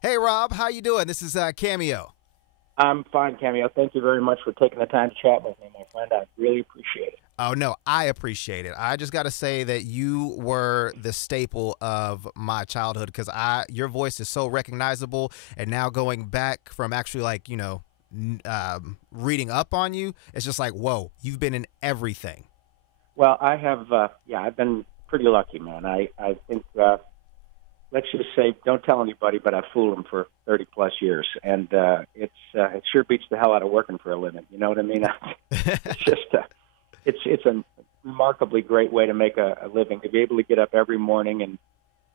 Hey Rob, how you doing? This is Cameo. I'm fine, Cameo. Thank you very much for taking the time to chat with me, my friend. I really appreciate it. Oh no, I appreciate it. I just got to say that you were the staple of my childhood because your voice is so recognizable. And now going back from actually reading up on you, it's just like whoa, you've been in everything. Well, I have, I've been pretty lucky, man. I think, let's just say, don't tell anybody, but I've fooled them for 30 plus years. And it sure beats the hell out of working for a living. You know what I mean? It's just, it's a remarkably great way to make a living, to be able to get up every morning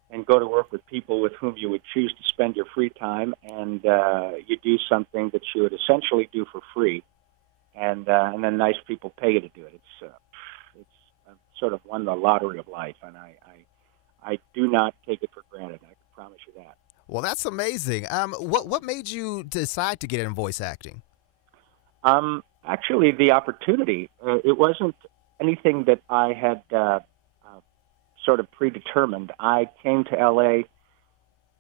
and go to work with people with whom you would choose to spend your free time, and you do something that you would essentially do for free, and then nice people pay you to do it. It's sort of won the lottery of life, and I do not take it for granted. I can promise you that. Well, that's amazing. What made you decide to get in voice acting? Actually, the opportunity, it wasn't anything that I had sort of predetermined. I came to L.A.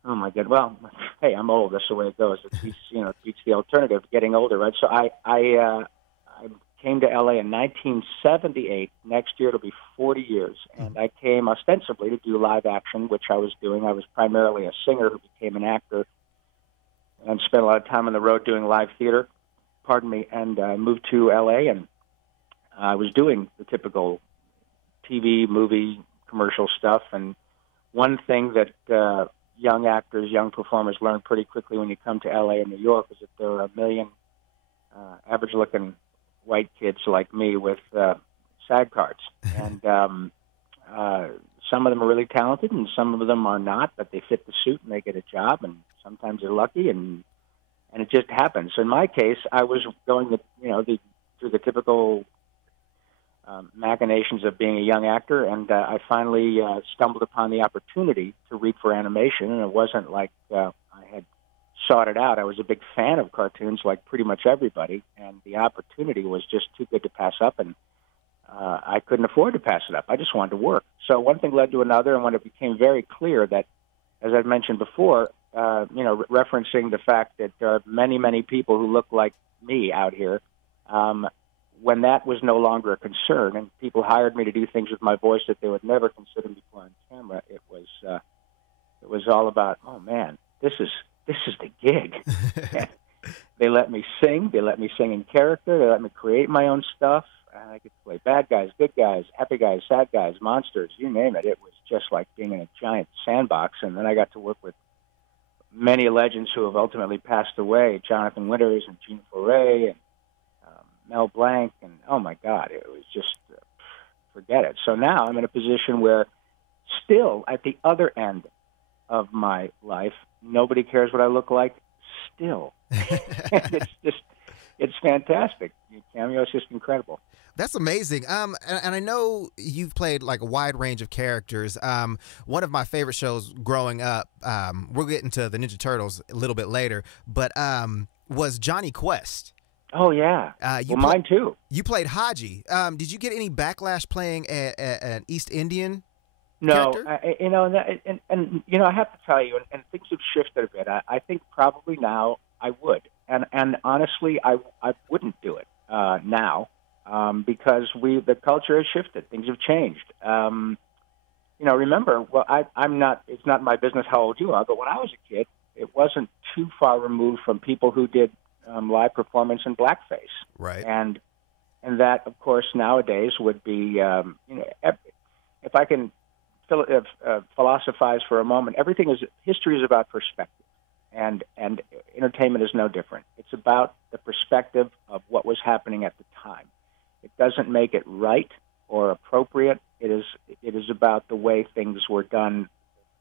Oh my God! Well, hey, I'm old. That's the way it goes. It's the alternative, getting older, right? So I came to L.A. in 1978. Next year it'll be 40 years, and I came ostensibly to do live action, which I was doing. I was primarily a singer who became an actor and spent a lot of time on the road doing live theater. Pardon me, and moved to L.A. and I was doing the typical TV, movie, commercial stuff. And one thing that young actors, young performers learn pretty quickly when you come to L.A. and New York is that there are a million average-looking white kids like me with SAG cards. And some of them are really talented and some of them are not, but they fit the suit and they get a job, and sometimes they're lucky, and it just happens. So in my case, I was going through the typical machinations of being a young actor, and I finally stumbled upon the opportunity to read for animation, and it wasn't like I had sought it out. I was a big fan of cartoons like pretty much everybody, and the opportunity was just too good to pass up, and I couldn't afford to pass it up. I just wanted to work. So one thing led to another, and when it became very clear that, as I've mentioned before, referencing the fact that there are many, many people who look like me out here, when that was no longer a concern and people hired me to do things with my voice that they would never consider before on camera, it was all about, oh man, this is the gig. They let me sing. They let me sing in character. They let me create my own stuff. And I could play bad guys, good guys, happy guys, sad guys, monsters, you name it. It was just like being in a giant sandbox. And then I got to work with many legends who have ultimately passed away, Jonathan Winters and Gene Foray and Mel Blanc. And, oh, my God, it was just, forget it. So now I'm in a position where still at the other end of my life, nobody cares what I look like still. And it's fantastic. Cameo is just incredible. That's amazing. And I know you've played like a wide range of characters. One of my favorite shows growing up, we'll get into the Ninja Turtles a little bit later, but was Jonny Quest. Oh, yeah. Mine too. You played Haji. Did you get any backlash playing an East Indian No, character? I have to tell you, and things have shifted a bit. I think probably now I would, and honestly, I wouldn't do it now because the culture has shifted. Things have changed. Remember, well, I'm not. It's not my business how old you are, but when I was a kid, it wasn't too far removed from people who did live performance in blackface, Right. and that, of course, nowadays would be, if I can philosophize for a moment, history is about perspective, and entertainment is no different. It's about the perspective of what was happening at the time. It doesn't make it right or appropriate. It is about the way things were done,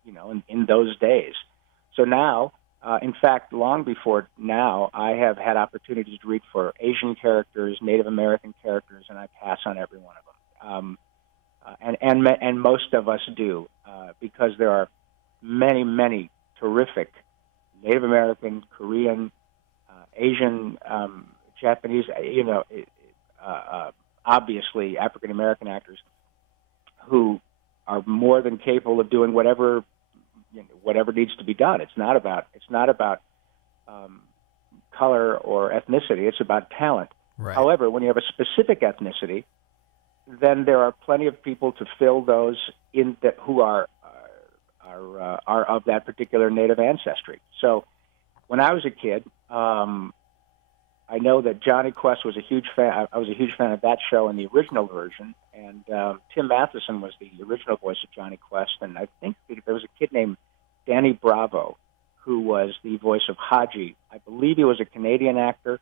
in those days. So now, in fact, long before now, I have had opportunities to read for Asian characters, Native American characters, and I pass on every one of them. And most of us do, because there are many, many terrific Native American, Korean, Asian, Japanese, obviously African American actors who are more than capable of doing whatever whatever needs to be done. It's not about color or ethnicity. It's about talent. Right. However, when you have a specific ethnicity, then there are plenty of people to fill those in that who are of that particular native ancestry. So when I was a kid, I know that Jonny Quest was a huge fan. I was a huge fan of that show in the original version, and Tim Matheson was the original voice of Jonny Quest, and I think there was a kid named Danny Bravo who was the voice of Haji. I believe he was a Canadian actor.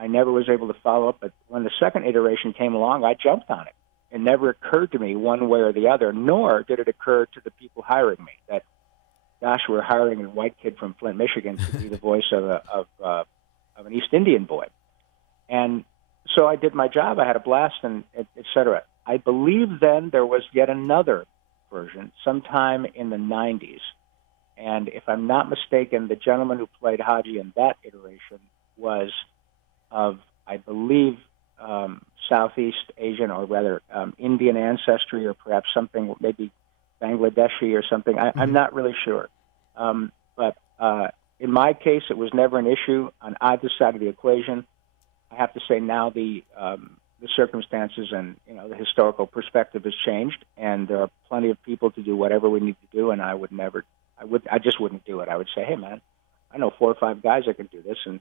I never was able to follow up, but when the second iteration came along, I jumped on it. It never occurred to me one way or the other, nor did it occur to the people hiring me that, gosh, we're hiring a white kid from Flint, Michigan to be the voice of an East Indian boy. And so I did my job. I had a blast, and et cetera. I believe then there was yet another version sometime in the 90s. And if I'm not mistaken, the gentleman who played Haji in that iteration was of, I believe, Southeast Asian, or rather Indian ancestry, or perhaps something, maybe Bangladeshi or something. I'm not really sure. But in my case, it was never an issue on either side of the equation. I have to say now the circumstances and the historical perspective has changed, and there are plenty of people to do whatever we need to do. And I just wouldn't do it. I would say, hey man, I know 4 or 5 guys that can do this, and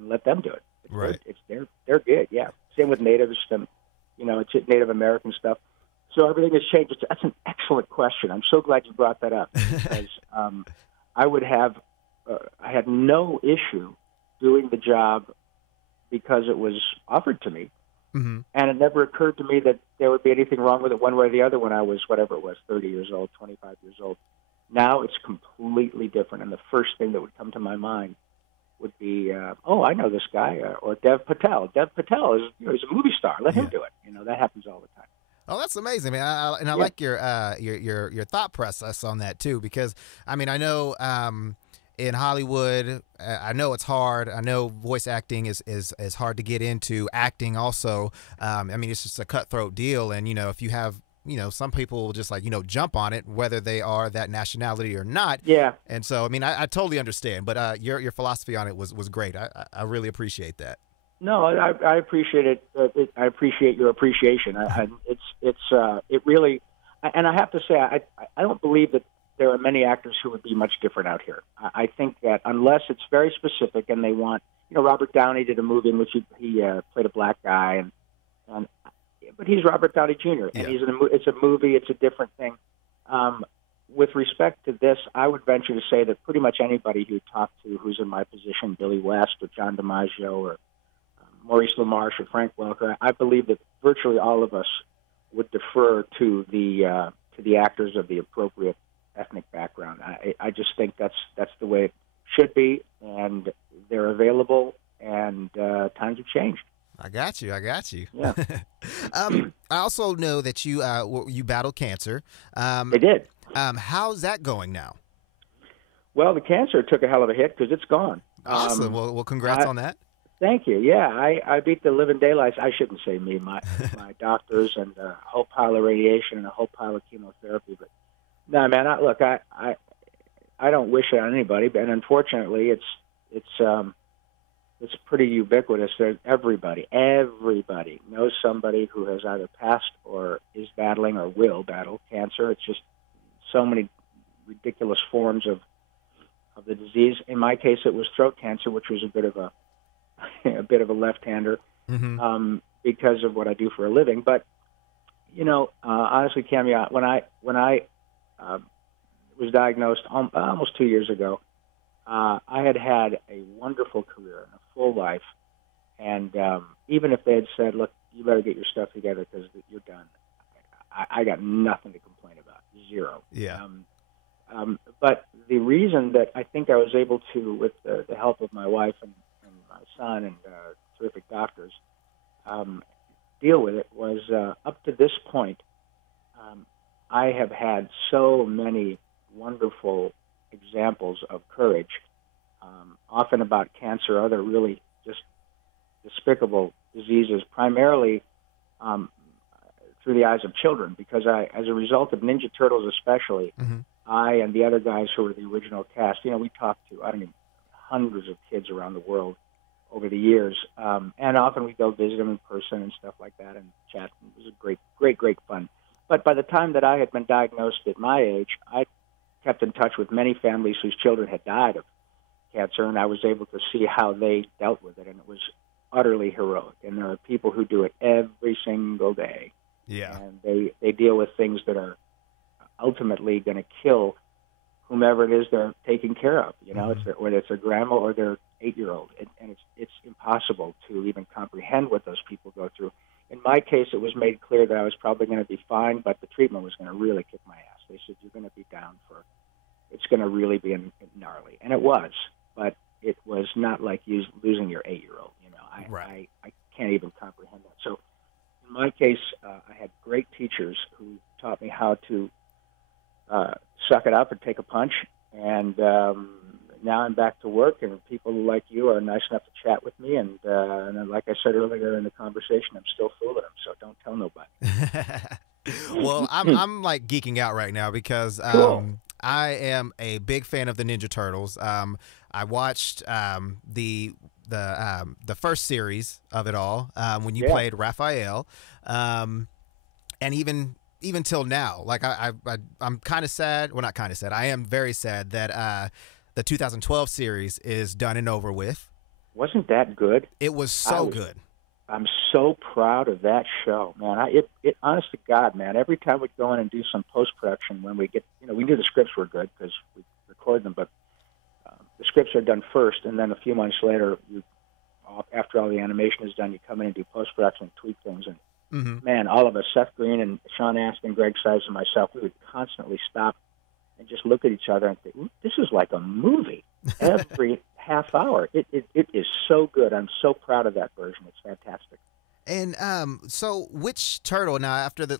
let them do it. Right. They're good. Yeah. Same with natives. It's Native American stuff. So everything has changed. That's an excellent question. I'm so glad you brought that up, because I had no issue doing the job because it was offered to me. Mm-hmm. And it never occurred to me that there would be anything wrong with it one way or the other when I was, whatever it was, 30 years old, 25 years old. Now it's completely different. And the first thing that would come to my mind would be, I know this guy, or Dev Patel. Dev Patel is, he's a movie star. Let him do it. That happens all the time. Oh, that's amazing, man. I like your thought process on that too, because I know in Hollywood, I know it's hard. I know voice acting is hard to get into. Acting also, it's just a cutthroat deal, and if you have some people will just jump on it, whether they are that nationality or not. Yeah. And so, I totally understand, but your philosophy on it was great. I really appreciate that. No, I appreciate it. I appreciate your appreciation. It really, and I have to say, I don't believe that there are many actors who would be much different out here. I think that unless it's very specific and they want, Robert Downey did a movie in which he played a black guy, but he's Robert Downey Jr. and it's a movie. It's a different thing. With respect to this, I would venture to say that pretty much anybody who talked to who's in my position, Billy West or John DiMaggio or Maurice LaMarche or Frank Welker, I believe that virtually all of us would defer to the actors of the appropriate ethnic background. I just think that's the way it should be, and they're available, and times have changed. I got you. Yeah. I also know that you battled cancer. I did. How's that going now? Well, the cancer took a hell of a hit because it's gone. Awesome. Well, congrats on that. Thank you. Yeah, I beat the living daylights. I shouldn't say me, my doctors, and a whole pile of radiation and a whole pile of chemotherapy. But no, man, I don't wish it on anybody. But unfortunately, it's pretty ubiquitous. Everybody knows somebody who has either passed or is battling or will battle cancer. It's just so many ridiculous forms of the disease. In my case, it was throat cancer, which was a bit of a left-hander, because of what I do for a living. But honestly, Cameo, when I was diagnosed almost 2 years ago, I had a wonderful career and a full life, and even if they had said, "Look, you better get your stuff together because you're done," I got nothing to complain about. Zero. Yeah. But the reason that I think I was able to, with the help of my wife and my son and terrific doctors, deal with it was up to this point, I have had so many wonderful examples of courage, often about cancer, other really just despicable diseases, primarily through the eyes of children, because as a result of Ninja Turtles especially, I and the other guys who were the original cast, we talked to, I don't know, hundreds of kids around the world over the years. And often we go visit them in person and stuff like that and chat. It was a great fun. But by the time that I had been diagnosed at my age, I kept in touch with many families whose children had died of cancer, and I was able to see how they dealt with it, and it was utterly heroic. And there are people who do it every single day. Yeah. And they deal with things that are ultimately going to kill whomever it is they're taking care of, whether it's a grandma or their 8-year-old. And it's impossible to even comprehend what those people go through. In my case, it was made clear that I was probably going to be fine, but the treatment was going to really kick my ass. They said, you're going to be down it's going to really be gnarly. And it was, but it was not like losing your 8-year-old. Right. I can't even comprehend that. So in my case, I had great teachers who taught me how to suck it up and take a punch. And now I'm back to work, and people like you are nice enough to chat with me. And like I said earlier in the conversation, I'm still fooling them, so don't tell nobody. Well, I'm like geeking out right now because Cool. I am a big fan of the Ninja Turtles. I watched the first series of it all when you played Raphael, and even till now, like I'm kind of sad. Well, not kind of sad. I am very sad that the 2012 series is done and over with. Wasn't that good? It was so good. I'm so proud of that show, man. It honest to God, man, every time we go in and do some post-production, when we get, we knew the scripts were good because we record them, but the scripts are done first, and then a few months later, after all the animation is done, you come in and do post-production and tweak things. And man, all of us, Seth Green and Sean Astin, Greg Sives, and myself, we would constantly stop and just look at each other and think, this is like a movie every half hour. It is so good. I'm so proud of that version. It's fantastic. And so which turtle now after the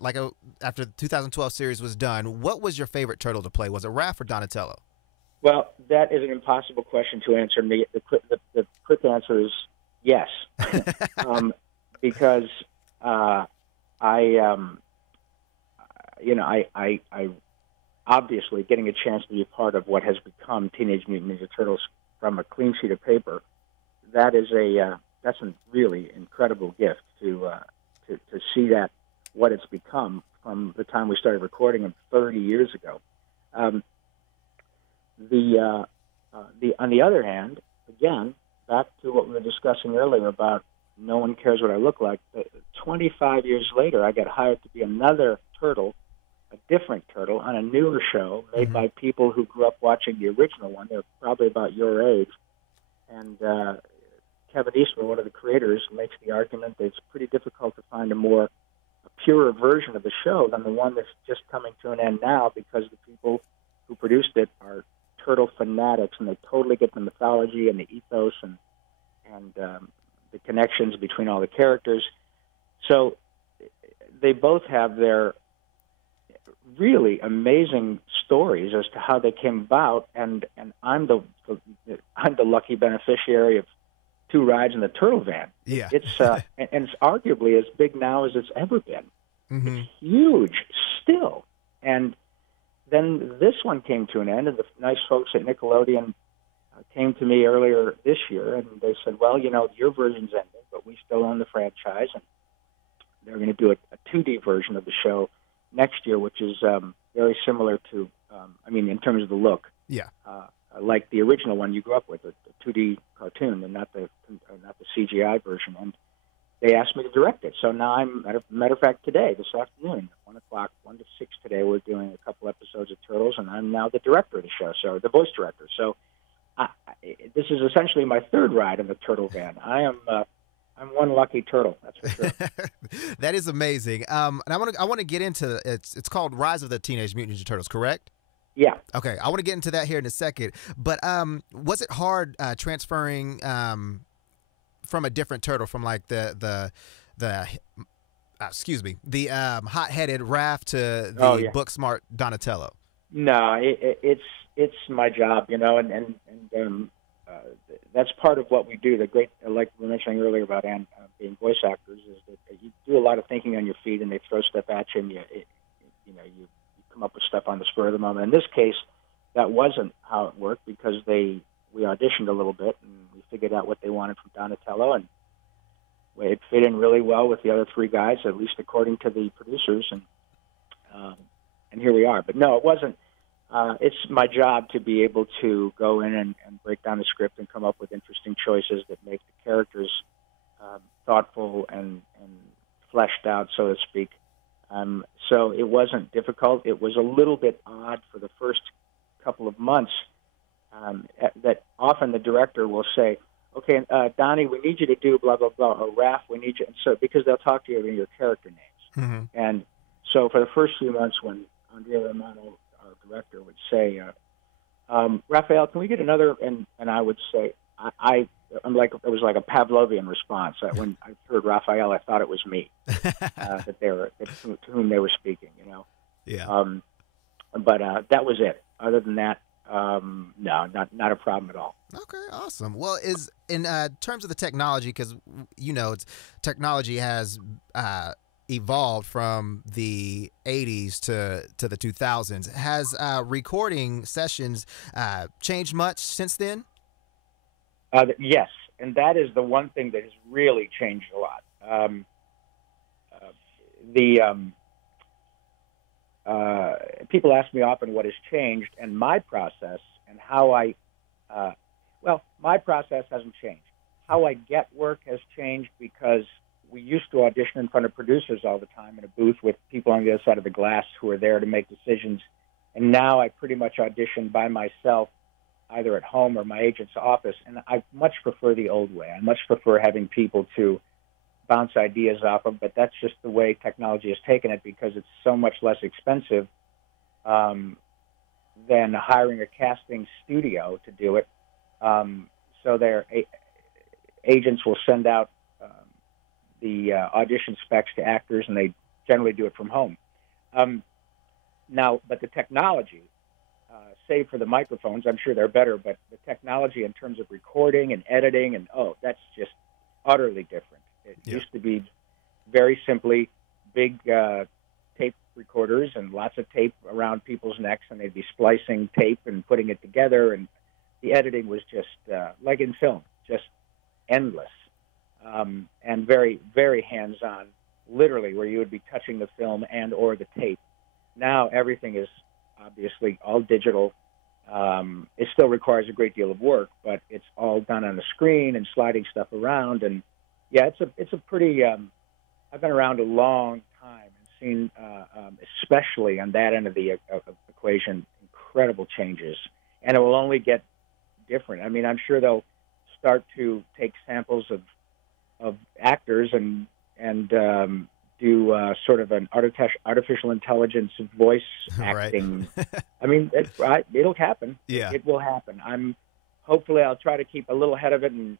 2012 series was done, what was your favorite turtle to play? Was it Raph or Donatello? Well, that is an impossible question to answer. The quick answer is yes, because I obviously getting a chance to be a part of what has become Teenage Mutant Ninja Turtles from a clean sheet of paper, that's a really incredible gift to see that what it's become from the time we started recording them 30 years ago. On the other hand, again, back to what we were discussing earlier about no one cares what I look like. 25 years later, I got hired to be another turtle, a different turtle, on a newer show made by people who grew up watching the original one. They're probably about your age. And Kevin Eastman, one of the creators, makes the argument that it's pretty difficult to find a purer version of the show than the one that's just coming to an end now, because the people who produced it are turtle fanatics, and they totally get the mythology and the ethos and the connections between all the characters. So they both have their really amazing stories as to how they came about, and I'm the lucky beneficiary of 2 rides in the turtle van. Yeah, it's and it's arguably as big now as it's ever been. It's huge still, and then this one came to an end, and the nice folks at Nickelodeon came to me earlier this year, and they said, well, your version's ending, but we still own the franchise, and they're going to do a 2D version of the show next year, which is very similar to, in terms of the look, like the original one you grew up with, the 2D cartoon, and not the CGI version. And they asked me to direct it. So now matter of fact, today, this afternoon, 1 o'clock, 1 to 6 today, we're doing a couple episodes of Turtles, and I'm now the director of the show, so the voice director. So this is essentially my 3rd ride in the turtle van. I'm one lucky turtle, that's for sure. That is amazing. And I want to get into it's called Rise of the Teenage Mutant Ninja Turtles, correct? Yeah. Okay, I want to get into that here in a second. But was it hard transferring from a different turtle, from like the hot-headed Raph to the book smart Donatello? No, it's my job, and that's part of what we do. The great, like we were mentioning earlier about being voice actors, is that you do a lot of thinking on your feet, and they throw stuff at you, and you come up with stuff on the spur of the moment. In this case, that wasn't how it worked because we auditioned a little bit and we figured out what they wanted from Donatello, and it fit in really well with the other three guys, at least according to the producers, and here we are. But no, it wasn't. It's my job to be able to go in and break down the script and come up with interesting choices that make the characters thoughtful and fleshed out, so to speak. So it wasn't difficult. It was a little bit odd for the first couple of months that often the director will say, okay, Donnie, we need you to do blah, blah, blah, or Raph, we need you. And so, because they'll talk to you in your character names. Mm-hmm. And so for the first few months when Andrea Romano, our director, would say, Raphael, can we get another? And I would say, I'm like, it was like a Pavlovian response. When I heard Raphael, I thought it was me, to whom they were speaking, you know? Yeah. But that was it. Other than that, no, not a problem at all. Okay, awesome. Well, is in terms of the technology, because technology has evolved from the 80s to the 2000s. Has recording sessions changed much since then? Yes, and that is the one thing that has really changed a lot. People ask me often what has changed, and my process and how my process hasn't changed. How I get work has changed because we used to audition in front of producers all the time in a booth with people on the other side of the glass who are there to make decisions. And now I pretty much audition by myself, either at home or my agent's office. And I much prefer the old way. I much prefer having people to bounce ideas off of, but that's just the way technology has taken it because it's so much less expensive than hiring a casting studio to do it. So their agents will send out the audition specs to actors, and they generally do it from home. Now, but the technology, save for the microphones, I'm sure they're better, but the technology in terms of recording and editing, and that's just utterly different. It used to be very simply big tape recorders and lots of tape around people's necks, and they'd be splicing tape and putting it together, and the editing was just like in film, just endless, and very, very hands-on, literally, where you would be touching the film and or the tape. Now everything is obviously all digital. It still requires a great deal of work, but it's all done on the screen and sliding stuff around. And yeah, it's a pretty. I've been around a long time and seen, especially on that end of the equation, incredible changes, and it will only get different. I mean, I'm sure they'll start to take samples of actors and do sort of an artificial intelligence voice acting. Right. I mean, it'll happen. Yeah. It will happen. Hopefully I'll try to keep a little ahead of it and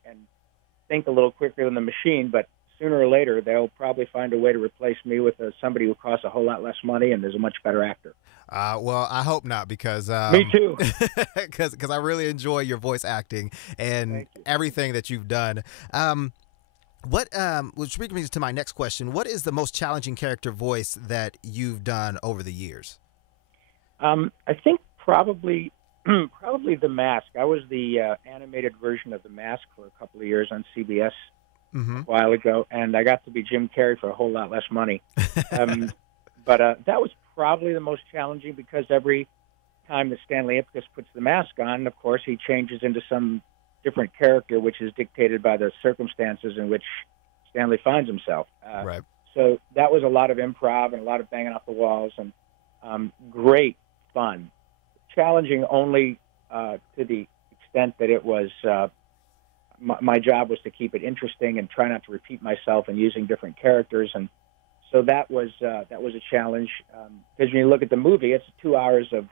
think a little quicker than the machine, but sooner or later they'll probably find a way to replace me with somebody who costs a whole lot less money and is a much better actor. Well, I hope not, because me too. Because I really enjoy your voice acting and everything that you've done. Which brings me to my next question. What is the most challenging character voice that you've done over the years? I think probably The Mask. I was the animated version of The Mask for a couple of years on CBS a while ago, and I got to be Jim Carrey for a whole lot less money. But that was probably the most challenging because every time that Stanley Ipkiss puts the mask on, of course, he changes into some different character, which is dictated by the circumstances in which Stanley finds himself. Right. So that was a lot of improv and a lot of banging off the walls, and great fun. Challenging only to the extent that it was my job was to keep it interesting and try not to repeat myself and using different characters, and so that was a challenge because when you look at the movie, it's 2 hours of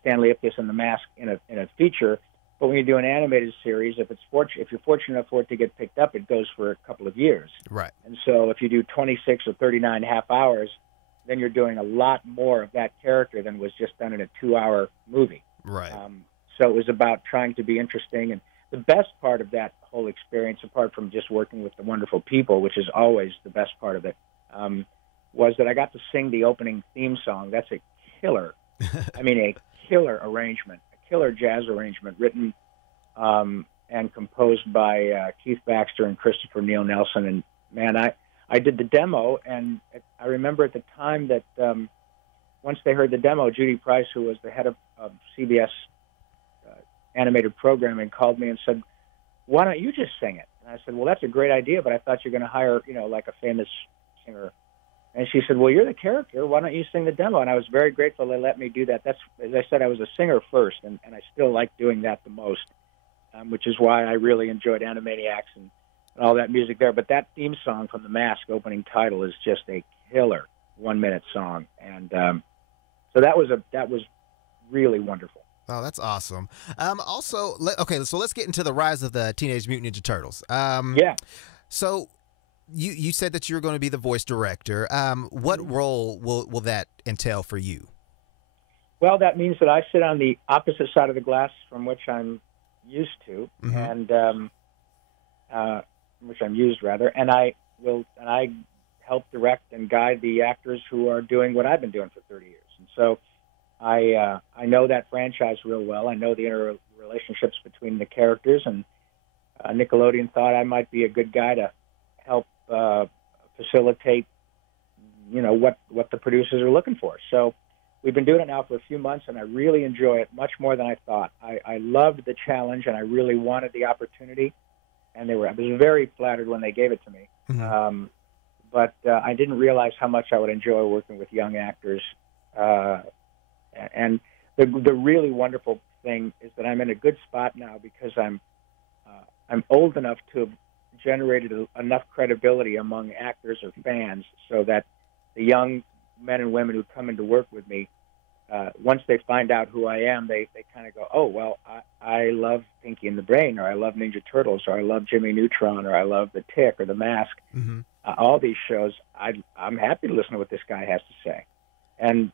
Stanley Ipkiss and the Mask in a feature. But when you do an animated series, if you're fortunate enough for it to get picked up, it goes for a couple of years. Right. And so if you do 26 or 39 half hours, then you're doing a lot more of that character than was just done in a 2-hour movie. Right. So it was about trying to be interesting. And the best part of that whole experience, apart from just working with the wonderful people, which is always the best part of it, was that I got to sing the opening theme song. That's a killer, I mean, a killer arrangement, a killer jazz arrangement written and composed by Keith Baxter and Christopher Neil Nelson. And, man, I did the demo, and I remember at the time that once they heard the demo, Judy Price, who was the head of CBS animated programming, called me and said, "Why don't you just sing it?" And I said, "Well, that's a great idea, but I thought you were going to hire, like a famous singer." And she said, "Well, you're the character. Why don't you sing the demo?" And I was very grateful they let me do that. That's, as I said, I was a singer first, and I still like doing that the most, which is why I really enjoyed Animaniacs and all that music there. But that theme song from The Mask opening title is just a killer 1-minute song. And so that was really wonderful. Oh, that's awesome. Also, okay, so let's get into the rise of the Teenage Mutant Ninja Turtles. Yeah. So you said that you were going to be the voice director. What role will that entail for you? Well, that means that I sit on the opposite side of the glass from which I'm used to, and which I'm used rather, and I help direct and guide the actors who are doing what I've been doing for 30 years. And so I know that franchise real well. I know the interrelationships between the characters, and Nickelodeon thought I might be a good guy to help facilitate, what the producers are looking for. So we've been doing it now for a few months, and I really enjoy it much more than I thought. I loved the challenge, and I really wanted the opportunity, and I was very flattered when they gave it to me. But I didn't realize how much I would enjoy working with young actors. And the really wonderful thing is that I'm in a good spot now because I'm old enough to have generated enough credibility among actors or fans so that the young men and women who come in to work with me, once they find out who I am, they kind of go, "Oh, well, I love Pinky and the Brain, or I love Ninja Turtles, or I love Jimmy Neutron, or I love The Tick, or The Mask." All these shows, I'm happy to listen to what this guy has to say. And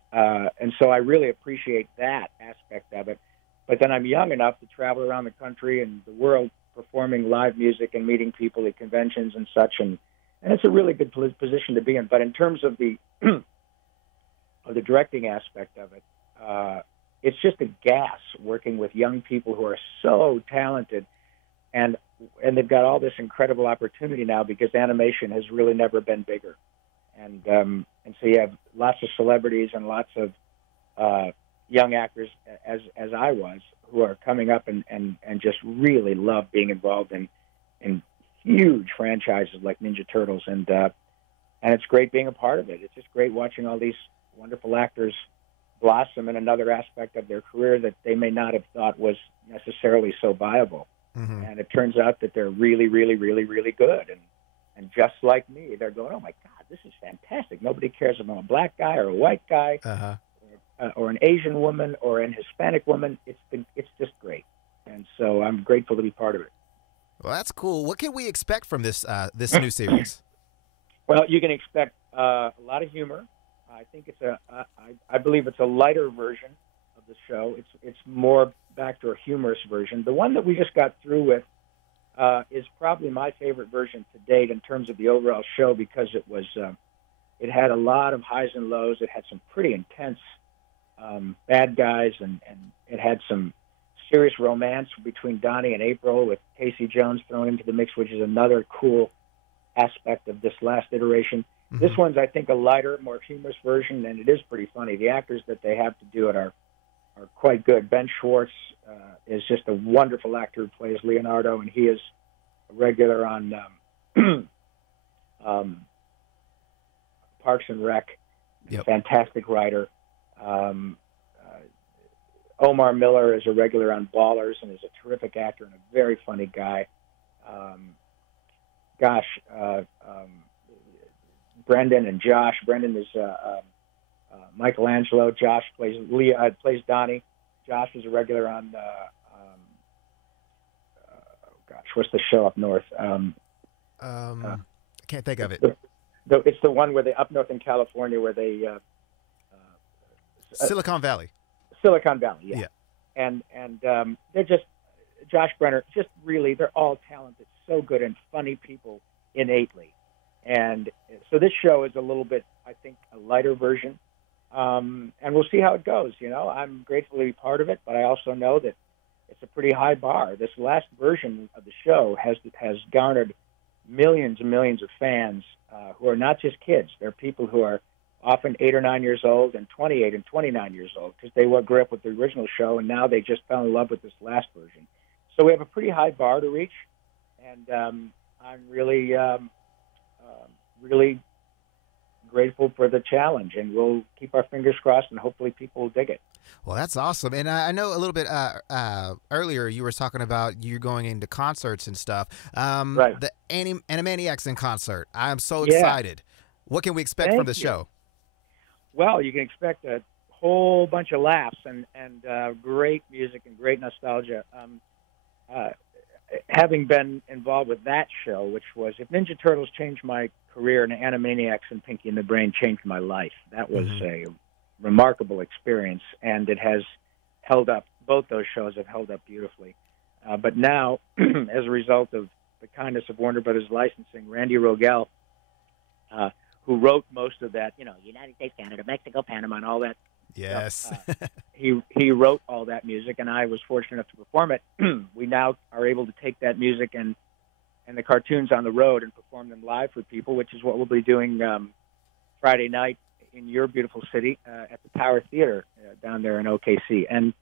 so I really appreciate that aspect of it. But then I'm young enough to travel around the country and the world performing live music and meeting people at conventions and such, and it's a really good position to be in. But in terms of the of the directing aspect of it, it's just a gas working with young people who are so talented, and they've got all this incredible opportunity now because animation has really never been bigger. And so you have lots of celebrities and lots of young actors, as I was, who are coming up and just really love being involved in huge franchises like Ninja Turtles. And it's great being a part of it. It's just great watching all these wonderful actors blossom in another aspect of their career that they may not have thought was necessarily so viable. And it turns out that they're really, really, really, really good. And just like me, they're going, "Oh, my God, this is fantastic. Nobody cares if I'm a black guy or a white guy or an Asian woman or an Hispanic woman. It's just great." And so I'm grateful to be part of it. Well, that's cool. What can we expect from this this new series? Well, you can expect a lot of humor. I think I believe it's a lighter version of the show. It's more back to a humorous version. The one that we just got through with is probably my favorite version to date in terms of the overall show because it had a lot of highs and lows. It had some pretty intense bad guys, and it had some serious romance between Donnie and April with Casey Jones thrown into the mix, which is another cool aspect of this last iteration. This one's, I think, a lighter, more humorous version, and it is pretty funny. The actors that they have to do it are quite good. Ben Schwartz is just a wonderful actor who plays Leonardo, and he is a regular on Parks and Rec. Yep. Fantastic writer. Omar Miller is a regular on Ballers and is a terrific actor and a very funny guy. Brendan and Josh. Brendan is Michelangelo. Josh plays Donnie. Josh is a regular on what's the show up north? I can't think of it. It's the one where they up north in California where they Silicon Valley. Silicon Valley, yeah. And they're just Josh Brenner. Just really, they're all talented, so good and funny people innately. And so this show is a little bit, I think, a lighter version. And we'll see how it goes. I'm grateful to be part of it, but I also know that it's a pretty high bar. This last version of the show has garnered millions and millions of fans who are not just kids. They're people who are often 8 or 9 years old and 28 and 29 years old because they grew up with the original show, and now they just fell in love with this last version. So we have a pretty high bar to reach, and I'm really, really grateful for the challenge, and we'll keep our fingers crossed, and hopefully people will dig it. Well, that's awesome. And I know a little bit earlier you were talking about you going into concerts and stuff. Right. The Animaniacs in concert. I'm so excited. What can we expect from the show? Well, you can expect a whole bunch of laughs and great music and great nostalgia. Having been involved with that show, which was, if Ninja Turtles changed my career, and Animaniacs and Pinky and the Brain changed my life. That was a remarkable experience, and it has held up. Both those shows have held up beautifully. But now, as a result of the kindness of Warner Brothers Licensing, Randy Rogel, who wrote most of that, United States, Canada, Mexico, Panama, and all that. Yes. He wrote all that music, and I was fortunate enough to perform it. We now are able to take that music and the cartoons on the road and perform them live for people, which is what we'll be doing Friday night in your beautiful city at the Tower Theater down there in OKC. And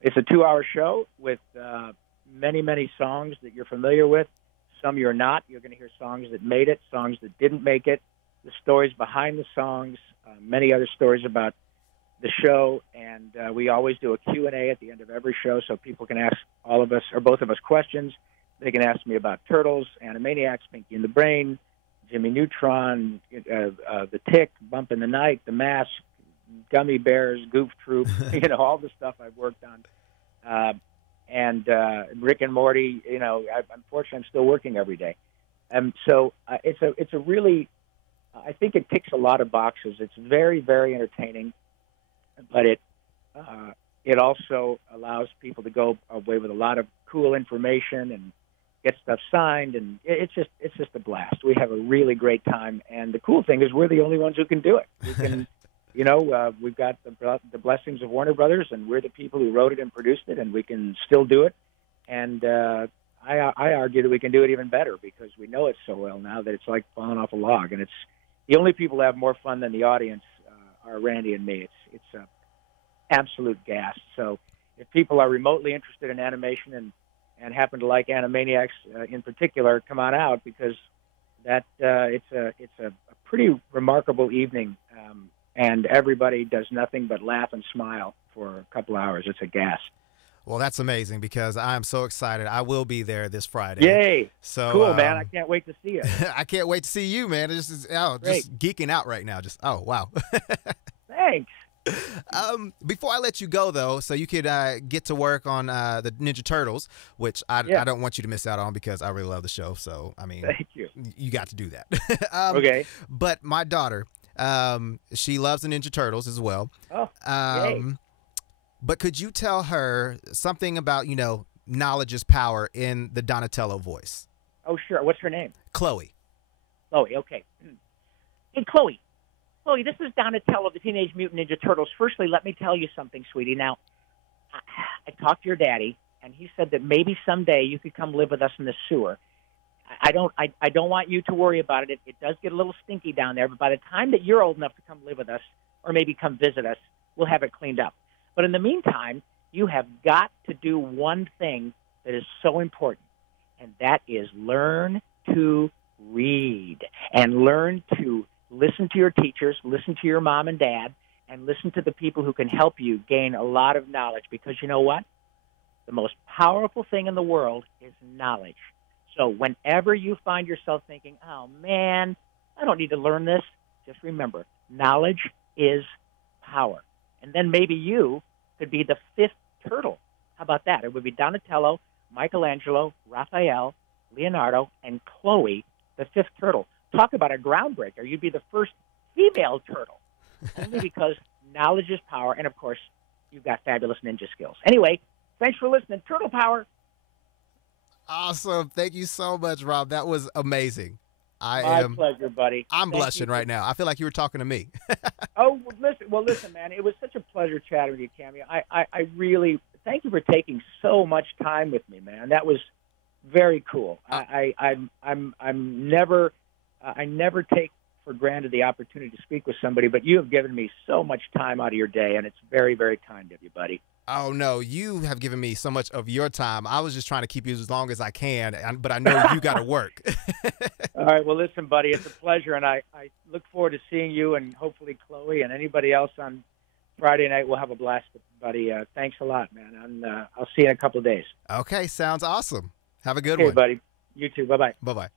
it's a 2-hour show with many, many songs that you're familiar with. Some you're not. You're going to hear songs that made it, songs that didn't make it, the stories behind the songs, many other stories about the show. And we always do a Q&A at the end of every show so people can ask all of us or both of us questions. They can ask me about Turtles, Animaniacs, Pinky and the Brain, Jimmy Neutron, The Tick, Bump in the Night, The Mask, Gummy Bears, Goof Troop, all the stuff I've worked on. And Rick and Morty, unfortunately, I'm still working every day. So it's a really, I think it ticks a lot of boxes. It's very, very entertaining, but it also allows people to go away with a lot of cool information and get stuff signed, and it's just a blast. We have a really great time, and the cool thing is we're the only ones who can do it. We can. We've got the blessings of Warner Brothers, and we're the people who wrote it and produced it, and we can still do it. And I argue that we can do it even better because we know it so well now that it's like falling off a log. And it's the only people who have more fun than the audience are Randy and me. It's absolute gas. So if people are remotely interested in animation and happen to like Animaniacs in particular, come on out because that it's a pretty remarkable evening. And everybody does nothing but laugh and smile for a couple hours. It's a gas. Well, that's amazing because I'm so excited. I will be there this Friday. Yay. So cool, man. I can't wait to see you. I can't wait to see you, man. It's just geeking out right now. Oh, wow. Thanks. Before I let you go, though, so you could get to work on the Ninja Turtles, which I don't want you to miss out on because I really love the show. So, I mean, thank you. You got to do that. Okay. But my daughter, she loves the Ninja Turtles as well. Oh, yay. But could you tell her something about, knowledge is power in the Donatello voice? Oh, sure. What's her name? Chloe. Chloe, okay. Hey, Chloe. Chloe, this is Donatello of the Teenage Mutant Ninja Turtles. Firstly, let me tell you something, sweetie. Now, I talked to your daddy, and he said that maybe someday you could come live with us in the sewer. I don't want you to worry about it. It does get a little stinky down there, but by the time that you're old enough to come live with us or maybe come visit us, we'll have it cleaned up. But in the meantime, you have got to do one thing that is so important, and that is learn to read and learn to listen to your teachers, listen to your mom and dad, and listen to the people who can help you gain a lot of knowledge because you know what? The most powerful thing in the world is knowledge. So whenever you find yourself thinking, oh, man, I don't need to learn this, just remember, knowledge is power. And then maybe you could be the fifth turtle. How about that? It would be Donatello, Michelangelo, Raphael, Leonardo, and Chloe, the fifth turtle. Talk about a groundbreaker. You'd be the first female turtle, only because knowledge is power. And, of course, you've got fabulous ninja skills. Anyway, thanks for listening. Turtle Power. Awesome. Thank you so much, Rob. That was amazing. My pleasure, buddy. I'm Thank blushing you. right now. I feel like you were talking to me. Oh, listen, man. It was such a pleasure chatting with you, Cameo. I really thank you for taking so much time with me, man. That was very cool. I'm never I never take for granted the opportunity to speak with somebody, but you have given me so much time out of your day, and it's very, very kind of you, buddy. Oh, no, you have given me so much of your time. I was just trying to keep you as long as I can, but I know you got to work. All right. Well, listen, buddy, it's a pleasure, and I look forward to seeing you and hopefully Chloe and anybody else on Friday night. We'll have a blast, buddy. Thanks a lot, man. And I'll see you in a couple of days. Okay, sounds awesome. Have a good Okay, one. buddy. You too. Bye-bye. Bye-bye.